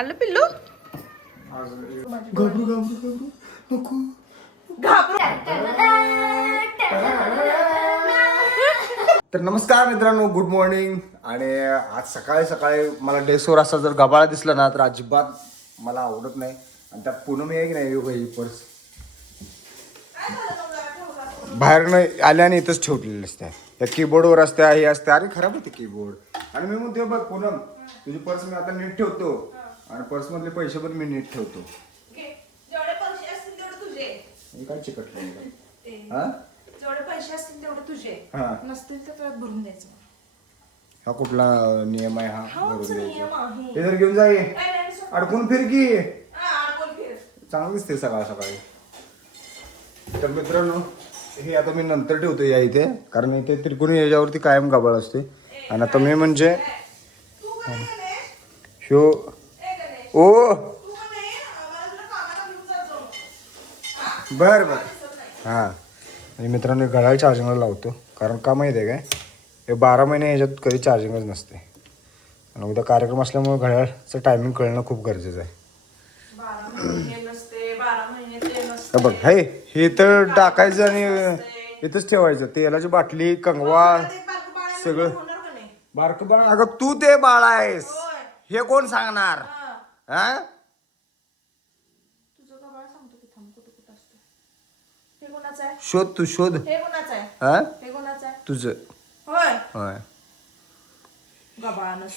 आलं पिल्लू घाबरू घाबरू घाबरू नको तर नमस्कार मित्रांनो, गुड मॉर्निंग. आणि आज सकाळी सकाळी मला डेस्कवर असा जर गबाळा दिसला ना तर अजिबात मला आवडत नाही. आणि त्या पूनम आहे की नाही ही पर्स बाहेर नाही आल्याने इथंच ठेवलेली असते. त्या कीबोर्डवर असत्या हे असते. अरे खराब होते कीबोर्ड. आणि मी म्हणतो बघ पूनम, तुझी पर्स मी आता नीट ठेवतो आणि पर्स मधले पैसे पण मी नीट ठेवतो. जेवढे पैसे असतील तेवढे तुझे. हे काय चिकटलं जेवढे पैसे असतील तेवढे तुझे, नसतील तर तुला भरून द्यायचं. हा कुठला नियम आहे हा? हाच नियम आहे. हे जर घेऊन जाई अडकून फिर की अडकून फिर. चांगलं दिसते सकाळ सकाळी. तर मित्रांनो, हे आता मी नंतर ठेवतो या इथे, कारण इथे त्रिकोणी याच्यावरती कायम गबाळ असते. आणि आता मी म्हणजे शो ओ बर बर हां. आणि मित्रांनो, घड्याळ चार्जिंगला लावतो, कारण का माहिती आहे काय, हे 12 महिने ह्याच्यात कधी चार्जिंगच नसते. आणि उद्या कार्यक्रम असल्यामुळे घड्याळचं टायमिंग कळणं खूप गरजेचं आहे. बघ हे तर टाकायचं आणि इथंच ठेवायचं. तेलाची बाटली, कंगवा, सगळं. बारक बाळ? अगं तू ते बाळ आहेस, हे कोण सांगणार? हा, शोध तू, शोध. हा, तुझं होय.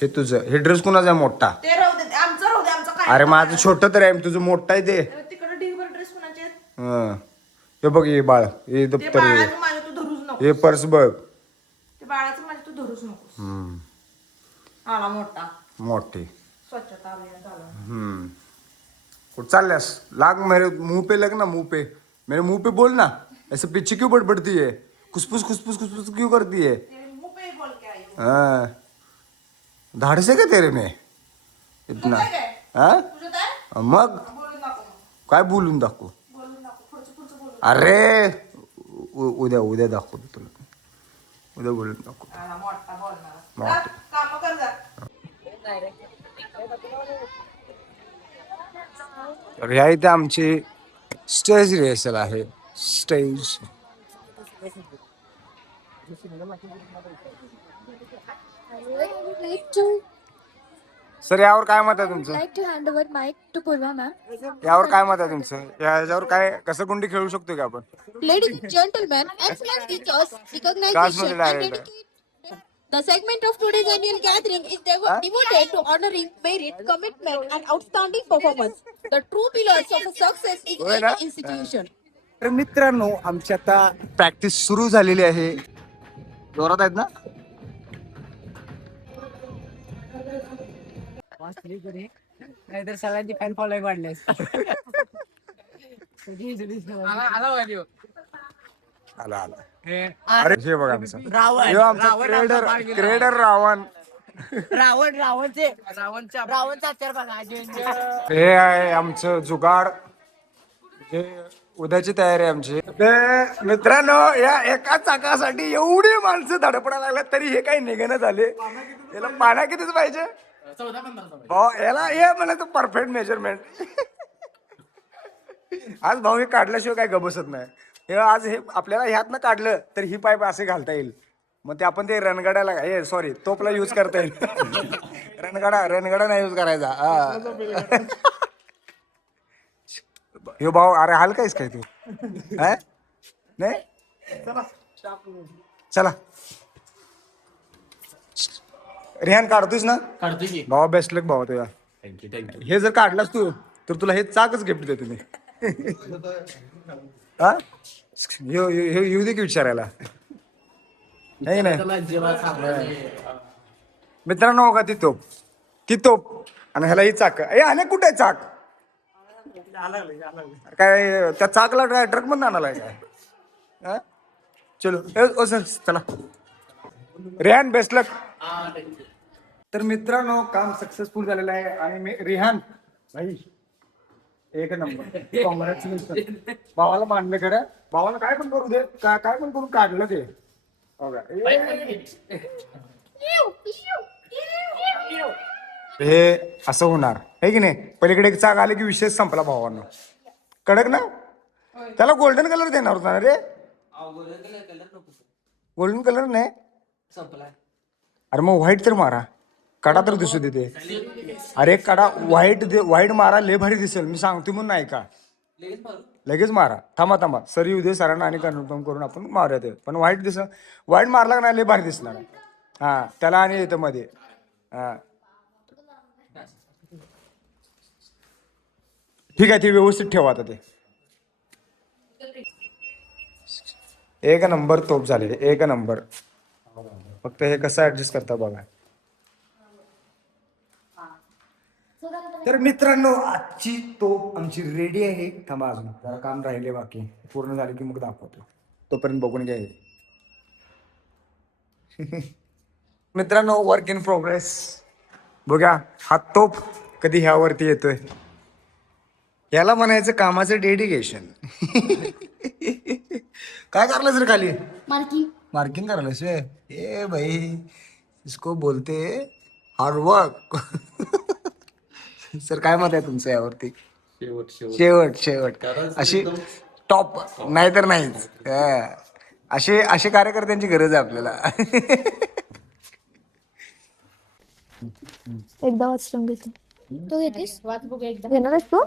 हे तुझं. हे ड्रेस कोणाचा आहे मोठा? अरे माझं छोट तर आहे, तुझं मोठा आहे ते. हे बघ, हे बाळ, हे दप्तर, हे पर्स बघ. मोठी. कुठं चालल्यास? लाग मेरे मुंह पे, लग ना मुंह पे. मेरे मुंह पे बोल ना. ऐसे पीछे क्यों बड़बड़ती है? खुसफुस खुसफुस खुसफुस क्यों करती है? हाँ, धाडस आहे का तेरे में इतना? हा, मग काय बोलून दाखवू? अरे उद्या उद्या दाखवतो तुला. उद्या बोलून दाखवतो. तर ह्या इथे आमची स्टेज रिहर्सल आहे. स्टेज सर, यावर काय मत आहे तुमचं? यावर काय मत आहे तुमचं? याच्यावर काय, कसं गुंडी खेळू शकतो का आपण? Ladies and gentlemen, excellent teachers, recognition and dedication. The segment of today's annual gathering is devoted to honoring merit, commitment, and outstanding performance. The true pillars of a success in any institution. तर मित्रांनो, आमची आता practice सुरू झालेली आहे. जोरात आहेत ना? नाहीतर सगळ्यांची फॅन फॉलोइंग वाढले. आला आला. अरे हे बघा आमचं क्रेडर रावण. रावणचा अत्यार बघा. हे आहे आमचं जुगाड. हे उद्याची तयारी आमची. ते मित्रांनो, या एका चाकासाठी एवढी माणसं धडपडायला लागल्यात, तरी हे काही निघणं झाले. याला पाण्या कितीच पाहिजे? 14-15. याला हे म्हणायचं परफेक्ट मेजरमेंट. आज भाऊ हे काढल्याशिवाय काय गबसत नाही. हे आज हे आपल्याला ह्यातनं काढलं तर ही पाईप असे घालता येईल. मग ते आपण ते रणगाड्याला, हे सॉरी, तोपला यूज करता येईल. रणगाडा नाही यूज करायचा. हे भाऊ, अरे हाल कायस काय तू? नाही, चला रेहान, काढतोस ना? काढतोय की भावा, बेस्ट लक भावा तुझ्या. हे जर काढलास तू तर तुला हे चाकच गिफ्ट देतो मी. हा, येऊ दे की विचारायला. नाही नाही मित्रांनो, का ती तोप आणि ह्याला ही चाक. आले कुठे चाक? काय त्या चाकला ट्रक मध्ये आणालाय काय? चलो सर, चला. रेहान, बेस्ट लक. तर मित्रांनो, काम सक्सेसफुल झालेलं आहे. आणि मी रिहान भाई, एक नंबर, कॉंग्रॅच्युलेशन. भावाला मानलं खरं. भावाला काय पण करू दे, काय पण करून काढलं ते. हे असं होणार आहे की नाही. पलीकडे एक चाक आले की विषय संपला भावांना. कडक ना. त्याला गोल्डन कलर देणार होता ना रे. गोल्डन कलर नाही. अरे मग व्हाईट तर मारा. कडा तर दिसू देते. अरे कडा व्हाईट मारा लय भारी दिसेल. मी सांगतो म्हणून नाही का. लगेच मारा. थांबा सर येऊ दे सरांना आणि कन्फर्म करून आपण मारूया ते. पण व्हाईट मारला का नाही लय भारी दिसणार. हा त्याला आणि येतं मध्ये. हा ठीक आहे ते व्यवस्थित ठेवा आता ते. एक नंबर तोप झाले. एक नंबर. फक्त हे कसं ऍडजस्ट करता बघा. तर मित्रांनो आजची तोप आमची रेडी आहे. थांबा अजून जरा काम राहिले बाकी. पूर्ण झाले की मग दाखवतो. तोपर्यंत बघून घ्या. मित्रांनो वर्क इन प्रोग्रेस. बघा हा तोप कधी ह्यावरती येतोय. याला म्हणायचं कामाचं डेडिकेशन. काय करलं रे खाली. मार्किंग करायलास ए भाई इसको बोलते हार्डवर्क. सर काय मत आहे तुमचं यावरती. शेवट अशी टॉप नाही तर नाहीच. असे कार्यकर्त्यांची गरज आहे आपल्याला. एकदा वाचून घेते. तू घेतेस घेणारच तू.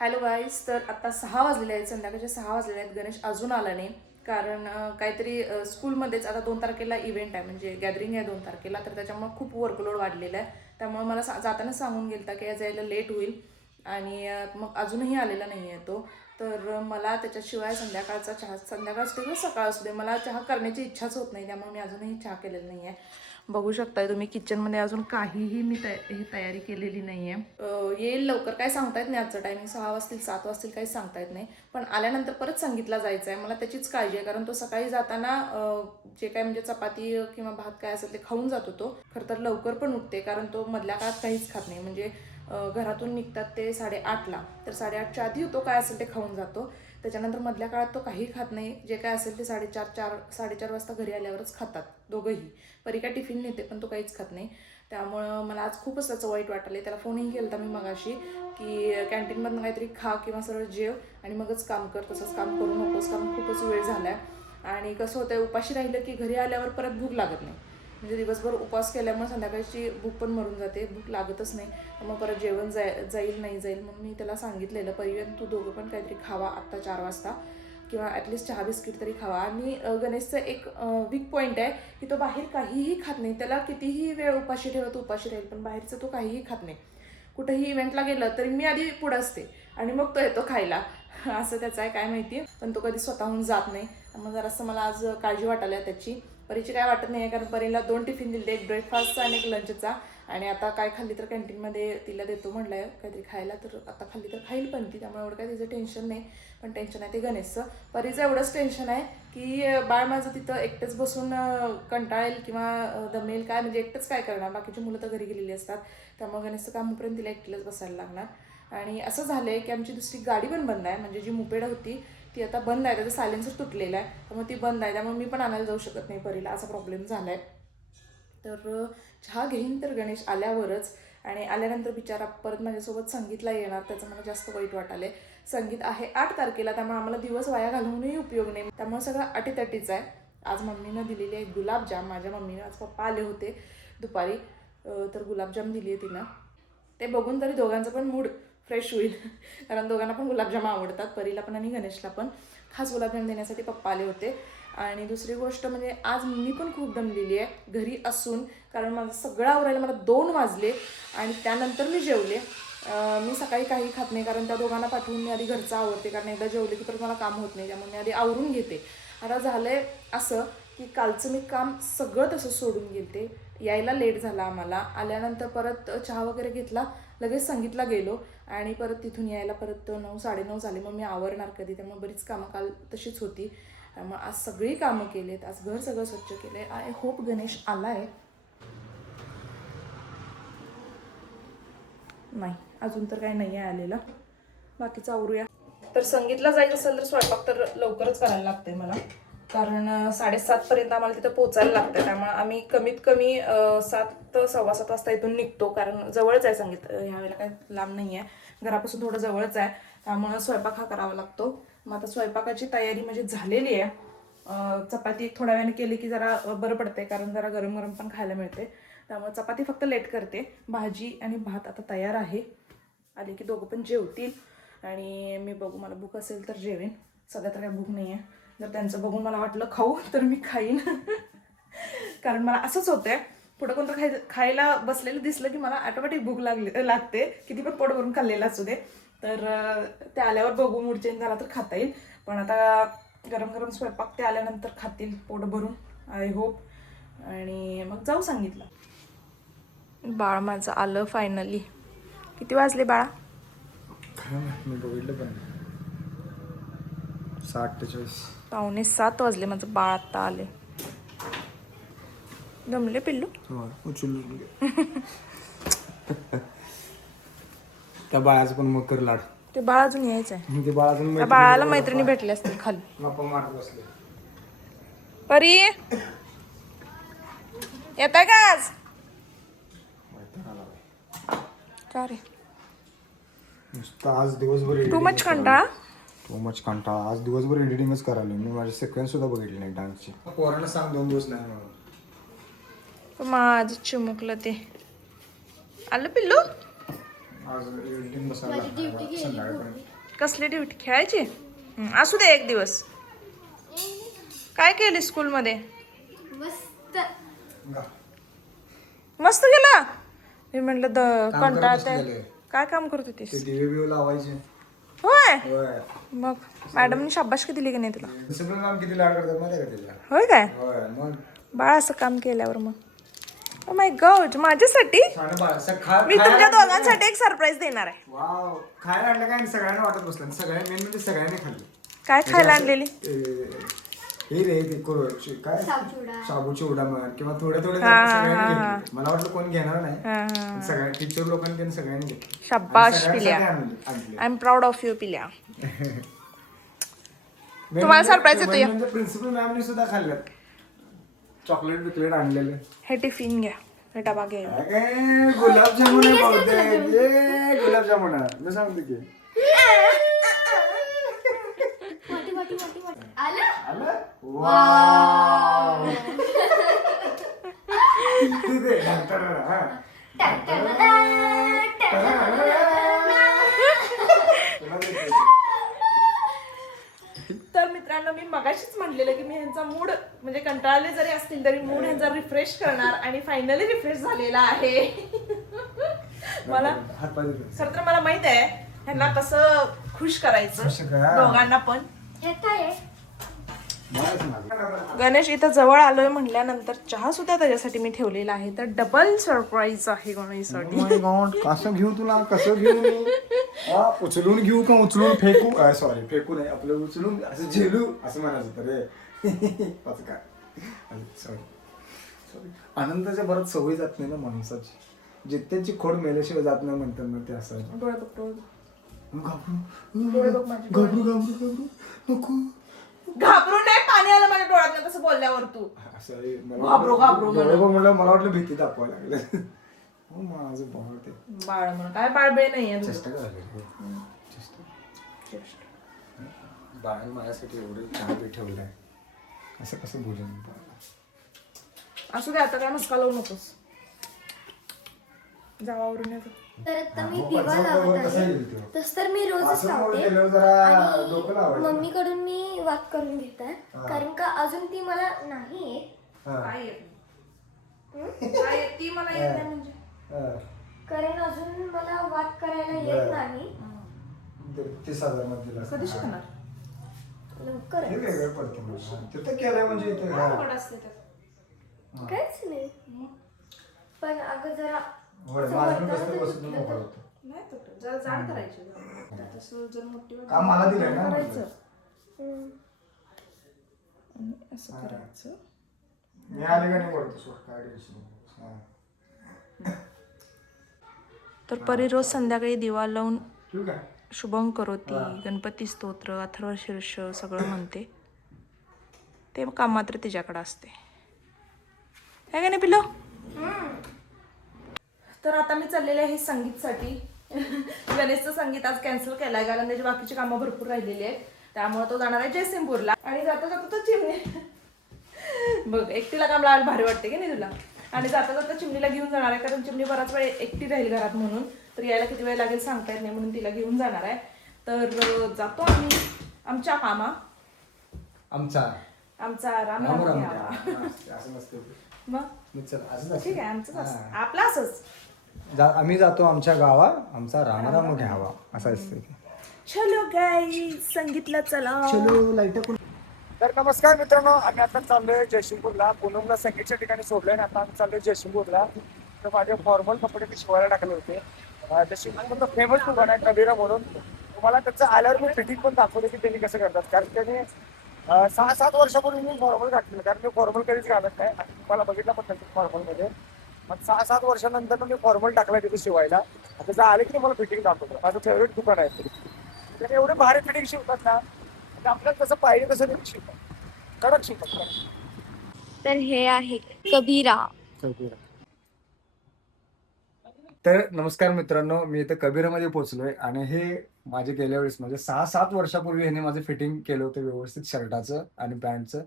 हॅलो गाईज, तर आता 6 वाजलेले आहेत, संध्याकाळचे 6 वाजलेले आहेत. गणेश अजून आला नाही कारण काहीतरी स्कूलमध्येच आता 2 तारखेला इव्हेंट आहे, म्हणजे गॅदरिंग आहे 2 तारखेला. तर त्याच्यामुळे खूप वर्कलोड वाढलेला आहे. त्यामुळे मला जाताना सांगून गेलता की जायला लेट होईल आणि मग अजूनही आलेला नाही आहे तो. तर मला त्याच्याशिवाय संध्याकाळचा चहा, संध्याकाळ असते किंवा सकाळ असू दे, मला चहा करण्याची इच्छाच होत नाही. त्यामुळे मी अजूनही चहा केलेला नाही आहे. बघू शकताय तुम्ही किचनमध्ये अजून काहीही मी तयारी केलेली नाही आहे. येईल लवकर काय सांगता येत नाही. आजचं टायमिंग 6 वाजतील 7 वाजतील काहीच सांगता येत नाही. पण आल्यानंतर परत संगीतला जायचं आहे. मला त्याचीच काळजी आहे कारण तो सकाळी जाताना जे काय म्हणजे चपाती किंवा भात काय असेल ते खाऊन जातो. तो खरं तर लवकर पण उठते कारण तो मधल्या काळात काहीच खात नाही. म्हणजे घरातून निघतात ते 8:30ला, तर 8:30च्या आधी तो काय असेल ते खाऊन जातो. त्याच्यानंतर मधल्या काळात तो काही खात नाही. जे काय असेल ते 4:30 वाजता घरी आल्यावरच खातात दोघंही. परी काय टिफिन नेते पण तो काहीच खात नाही. त्यामुळं मला आज खूपच त्याचं वाईट वाटलं आहे. त्याला फोनही केला होता मी मगाशी की कॅन्टीनमधून काहीतरी खा किंवा सरळ जेव आणि मगच काम कर. तसंच काम करू नकोस कारण खूपच वेळ झाला आहे. आणि कसं होतं आहे उपाशी राहिलं की घरी आल्यावर परत भूक लागत नाही. म्हणजे दिवसभर उपवास केल्यामुळे संध्याकाळची भूक पण मरून जाते, भूक लागतच नाही. मग परत जेवण जाईल नाही जाईल. मग मी त्याला सांगितलेलं परिवार तू दोघं पण काहीतरी खावा आत्ता 4 वाजता किंवा ॲटलिस्ट चहा बिस्किट तरी खावा. आणि गणेशचं एक वीक पॉईंट आहे की तो बाहेर काहीही खात नाही. त्याला कितीही वेळ उपाशी ठेवत उपाशी राहील पण बाहेरचं तो काहीही खात नाही. कुठेही इव्हेंटला गेलं तरी मी आधी पुढं असते आणि मग तो येतो खायला. असं त्याचं आहे काय माहिती. पण तो कधी स्वतःहून जात नाही. मग जरासं मला आज काळजी वाटायला त्याची. परीची काय वाटत नाही आहे कारण परीला 2 टिफिन दिले, एक ब्रेकफास्टचा आणि एक लंचचा. आणि आता काय खाल्ली तर कॅन्टीनमध्ये तिला देतो म्हटलं आहे काहीतरी खायला, तर आता खाल्ली तर खाईल पण ती. त्यामुळे एवढं काय तिचं टेन्शन नाही. पण टेन्शन आहे ते गणेशचं. परीचं एवढंच टेन्शन आहे की बाळ माझं तिथं एकटंच बसून कंटाळेल किंवा दमेल काय, म्हणजे एकटंच काय करणार. बाकीची मुलं तर घरी गेलेली असतात. त्यामुळे गणेशचं काम होईपर्यंत तिला एकटीलाच बसायला लागणार. आणि असं झालं आहे की आमची दुसरी गाडी पण बंद आहे. म्हणजे जी मुपेड होती ती आता बंद आहे. त्याचं सायलेन्सर तुटलेलं आहे त्यामुळे ती बंद आहे. त्यामुळे मी पण आणायला जाऊ शकत नाही परीला, असा प्रॉब्लेम झाला आहे. तर चहा घेईन तर गणेश आल्यावरच. आणि आल्यानंतर बिचारा परत माझ्यासोबत संगीतला येणार, त्याचं मला जास्त वाईट वाटायला आहे. संगीत आहे 8 तारखेला, त्यामुळे आम्हाला दिवस वाया घालवूनही उपयोग नाही. त्यामुळे सगळं अटीतटीच आहे. आज मम्मीनं दिलेली आहे गुलाबजाम. माझ्या मम्मीनं आज पप्पा आले होते दुपारी, तर गुलाबजाम दिली आहे तिनं. ते बघून तरी दोघांचा पण मूड फ्रेश होईल कारण दोघांना पण गुलाबजाम आवडतात, परीला पण आणि गणेशला पण. खास गुलाबजाम देण्यासाठी पप्पा आले होते. आणि दुसरी गोष्ट म्हणजे आज मी पण खूप दमलेली आहे घरी असून, कारण माझं सगळं आवरायला मला 2 वाजले आणि त्यानंतर मी जेवले. मी सकाळी काही खात नाही कारण त्या दोघांना पाठवून मी आधी घरचं आवरते कारण एकदा जेवले की परत मला काम होत नाही. त्यामुळे मी आधी आवरून घेते. आता झालं आहे असं की कालचं मी काम सगळं तसं सोडून गेलते. यायला लेट झाला आम्हाला. आल्यानंतर परत चहा वगैरे घेतला, लगेच संगीतला गेलो आणि परत तिथून यायला परत 9 साडेनऊ झाले. मग मी आवरणार कधी, त्यामुळे बरीच कामं काल तशीच होती. त्यामुळे आज सगळी कामं केलेत. आज घर सगळं स्वच्छ केलं आहे. आय होप गणेश आला आहे. नाही अजून तर काही नाही आहे आलेला. बाकीचं आवरूया. तर संगीतला जायचं असेल तर स्वयंपाक तर लवकरच करायला लागतंय मला कारण 7:30पर्यंत आम्हाला तिथं पोचायला लागतं. त्यामुळे आम्ही कमीत कमी 7 सव्वा 7 वाजता इथून निघतो, कारण जवळच आहे संगीत, ह्यावेळेला काय लांब नाही आहे, घरापासून थोडं जवळच आहे. त्यामुळं स्वयंपाक हा करावा लागतो. मग आता स्वयंपाकाची तयारी म्हणजे झालेली आहे. चपाती एक थोड्या वेळाने केली की जरा बरं पडते, कारण जरा गरम गरम पण खायला मिळते. त्यामुळे चपाती फक्त लेट करते. भाजी आणि भात आता तयार आहे. आले की दोघं पण जेवतील आणि मी बघू, मला भूक असेल तर जेवेन. सध्या तर काय भूक नाही आहे. जर त्यांचं बघून मला वाटलं खाऊ तर मी खाईन. कारण मला असंच होतंय, पुढं कोणतं खायला बसलेलं दिसलं की मला ऑटोमॅटिक भूक लागते, किती पण पोट भरून खाल्लेलं असू दे. तर ते आल्यावर बघू, मूड चेंज झाला तर खाता येईल. पण आता गरम गरम स्वयंपाक ते आल्यानंतर खातील पोट भरून, आय होप. आणि मग जाऊ सांगितलं. बाळ माझं आलं फायनली. किती वाजले बाळा? मी बघितलं पण 6:48. 6:45 वाजले. माझं बाळ आत्ता आले. जमले पिल्लू? उचलून त्या बाळाचं पण मग कर लाड. ते बाळ अजून यायचं आहे. ते बाळाचं त्या बाळाला मैत्रिणी भेटली असतील खाली. गप्पा मारत बसले. परी येताय का आज? का रे? नुसतं आज दिवसभर टू मच कंटाळा. टू मच कंटाळा. आज दिवसभर एडिटिंगच करायला. मी माझे सेकंड सुद्धा बघितले नाही डान्सचे. पोरांना सांग 2 दिवस नाही म्हणून. माझं चिमुकलं ते आलं पिल्लू. आज एडिटिंग बसायला संध्याकाळपर्यंत. कसली ड्युटी? खेळायची? असू दे एक दिवस. काय केले स्कूलमध्ये? मस्त गेला. मी म्हटलं कंटाळते. काय काम करत होतीस? ते दिवे बिवे लावायचे. होय. होय. मग मॅडमनी शाबासकी दिली की नाही तुला? सगळं काम किती लाड करतात माहिती का तिला? होय काय? होय. मग बाळ असं काम केल्यावर मग ओ माय गॉड, माझ्यासाठी छान बाळ. असं मी तुमच्या दोघांसाठी एक सरप्राईज देणार आहे. वाव. खायला आणलं काय? सगळ्यांना वाटत बसलं. सगळ्यांनी मेन म्हणजे सगळ्यांनी खाल्ली. काय खायला आणलेली? हे रे ते काय शाबू चिवडा म्हण किंवा थोडे सगळ्यांनी घेतले. मला वाटलं कोण घेणार नाही. सगळ्या टीचर लोकांनी त्यांनी सगळ्यांनी घेतले. शाबाश Pilya. I am proud of you Pilya. तुम्हाला सरप्राईज येतो. म्हणजे प्रिन्सिपल मॅमने सुद्धा खाल्ल्यात. चॉकलेट बिकलेट आणलेले. हे टिफिन घ्या, हे डबा घ्या. गुलाबजामुन आहे बहुतेक. गुलाबजामुन आहे. मी सांगतो की तर मित्रांनो, मी मगाशीच म्हटलेलं की मी ह्यांचा मूड म्हणजे कंटाळले जरी असतील तरी मूड ह्यांचा रिफ्रेश करणार, आणि फायनली रिफ्रेश झालेला आहे. मला खरं तर मला माहित आहे ह्यांना कसं खुश करायचं, दोघांना पण. गणेश इथं जवळ आलोय म्हटल्यानंतर चहा सुद्धा त्याच्यासाठी मी ठेवलेला आहे. तर डबल सरप्राईज आहे गणेशसाठी. कसं घेऊ तुला? कसं घेऊ? उचलून घेऊ का उचलून फेकू? सॉरी, फेकू नाही, आपलं उचलून असं झेलू असं म्हणायचं तर रे. सॉरी. आनंदाच्या बरंच सवय जात नाही ना माणसाची. जित्याची खोड मेल्याशिवाय जात नाही म्हणतात ना ते. असं घाबरू नाही. पाणी आलं माझ्या डोळ्यात तसं बोलल्यावर तू. घाबरू म्हणलं. मला वाटलं भीती दाखवायला लागलं. माझं बाळ ते बाळ म्हणून काय बाळबे नाहीये. चेष्टा बाळ माझ्यासाठी एवढं चहा ठेवलंय. असं कसं बोलून असू दे, आता काय मस्का लावू नकोस. जावावरून येतो. तर आता मी दिवा लावत आहे. तस तर मी रोजच लावते आणि मम्मीकडून मी वाक करून घेत आहे, कारण का अजून ती मला नाही येत. काय ती मला येत नाही म्हणजे? कारण अजून मला वाक करायला येत नाही. 30,000 मध्ये कधी शिकणार? लवकर हे वेगळं पडतं. तिथं केलंय म्हणजे इथे काहीच नाही. पण अगं जरा नाही तुटत. जरा जाड करायची. जर मोठी काम मला दिलंय ना करायचं आणि असं करायचं. मी आले का नाही बोलतो काय टेन्शन. तर परी रोज संध्याकाळी दिवा लावून ठीक आहे. शुभं करोती, गणपती स्तोत्र, अथर्व शीर्ष सगळं म्हणते. ते काम मात्र तिच्याकडे असते. है का नाही पिल्लो? तर आता मी चाललेले आहे संगीतसाठी. गणेशचं संगीत आज कॅन्सल केलं आहे कारण त्याची बाकीची कामं भरपूर राहिलेली आहेत. त्यामुळे तो जाणार आहे जयसिंगपूरला. आणि जाता जाता तो चिमणी बघ एकटीला काम लावायला भारी वाटते की नाही तुला. आणि जाता जाता चिमणीला घेऊन जाणार आहे कारण चिमणी बराच वेळ एकटी राहील घरात म्हणून. तर यायला किती वेळ लागेल सांगता येत नाही म्हणून तिला घेऊन जाणार आहे. तर जातो आम्ही आमच्या कामा. आमचा राम राम घ्यावा. मग ठीक आहे आमचं आपलं असंच. आम्ही जातो आमच्या गावा, आमचा रामराम घ्यावा असं असतं. चलो गाईस संगीतला चला. तर नमस्कार मित्रांनो, आम्ही आता चाललोय जयसिंगपूरला. पूनमला संगीतच्या ठिकाणी सोडलंय आणि आता आम्ही चाललोय जयसिंगपूरला. तर माझे फॉर्मल कपडे मी शिवायला टाकले होते. जयसिंगपूरचं फेमस दुकान आहे कबीरा म्हणून. तुम्हाला त्याचं आल्यावर मी फिटिंग पण दाखवले की त्यांनी कसं करतात. कारण त्याने 6-7 वर्षापूर्वी मी फॉर्मल घातलेलं, कारण मी फॉर्मल कधीच घालत नाही आणि तुम्हाला बघितलं पण नंतर फॉर्मलमध्ये. मग 6-7 वर्षानंतर मी फॉर्मल टाकलाय तिथे शिवायला. आता जर आले की मला फिटिंग दाखवतो. माझं फेवरेट दुकान आहे. त्याने एवढे भारी फिटिंग शिवतात ना, आपल्याला कसं पाहिजे तसं ते शिवतात, कडक शिवतात. तर हे आहे कबीरा. तर नमस्कार मित्रांनो, मी इथं कबीरामध्ये पोहोचलोय आणि हे माझे गेल्या वेळेस म्हणजे 6-7 वर्षापूर्वी ह्याने माझं फिटिंग केलं होतं व्यवस्थित शर्टाचं आणि पॅन्टचं.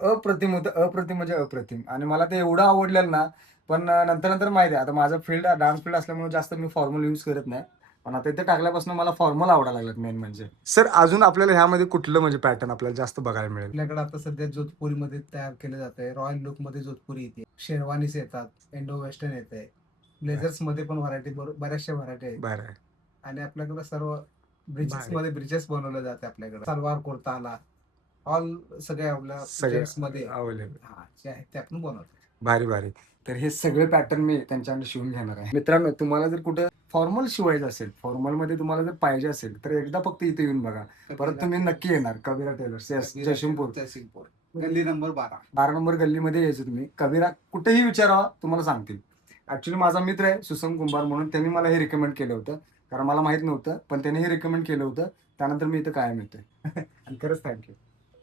अप्रतिम होतं, अप्रतिम म्हणजे अप्रतिम. आणि मला ते एवढं आवडलेलं ना. पण नंतर माहिती आहे आता माझं फील्ड डान्स फील्ड असल्यामुळे जास्त मी फॉर्मल यूज करत नाही. पण आता इथे टाकल्यापासून मला फॉर्मल आवडायला लागलं मेन म्हणजे. सर अजून आपल्याला ह्यामध्ये कुठलं म्हणजे पॅटर्न आपल्याला जास्त बघायला मिळेल? आपल्याकडे आता सध्या जोधपुरीमध्ये तयार केलं जात आहे. रॉयल लुक मध्ये जोधपुरी येते, शेरवानीस येतात, इंडो वेस्टर्न येते, ब्लेझर्स मध्ये पण व्हरायटी बऱ्याचशा व्हरायटी आहेत. बरं. आणि आपल्याकडे सर्व ब्रिजेस मध्ये ब्रिजेस बनवले जाते. आपल्याकडे सलवार कुर्ता आला, ऑल सगळे आपल्या जेंट्स मध्ये अवेलेबल जे आहेत ते आपण बनवतो. भारी. तर हे सगळे पॅटर्न मी त्यांच्याकडे शिवून घेणार आहे. मित्रांनो, तुम्हाला जर कुठे फॉर्मल शिवायचं असेल, फॉर्मल मध्ये तुम्हाला जर पाहिजे असेल तर एकदा फक्त इथे येऊन बघा. परत तुम्ही नक्की येणार. कबीरा टेलर्स, जयसिंगपूर गल्ली नंबर 12 नंबर गल्लीमध्ये यायचं तुम्ही. कबीरा कुठेही विचारावा, तुम्हाला सांगतील. ऍक्च्युली माझा मित्र आहे सुसम कुंभार म्हणून, त्यांनी मला हे रिकमेंड केलं होतं कारण मला माहित नव्हतं, पण त्यांनी हे रिकमेंड केलं होतं. त्यानंतर मी इथं कायम येतोय. आणि खरंच थँक्यू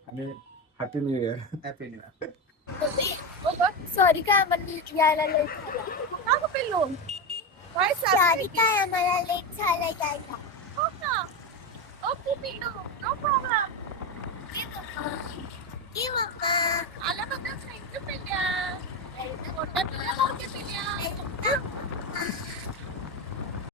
आणि happy new year. Happy new year. Sorry काय आम्हाला यायला लेट झाला. सॉरी काय आम्हाला लेट झालं यायला. ओके पिल्लू, नो प्रॉब्लेम. ये मम्मा आल्याबद्दल थँक्यू पिल्ल्या. मोठ्या पिल्ल्या.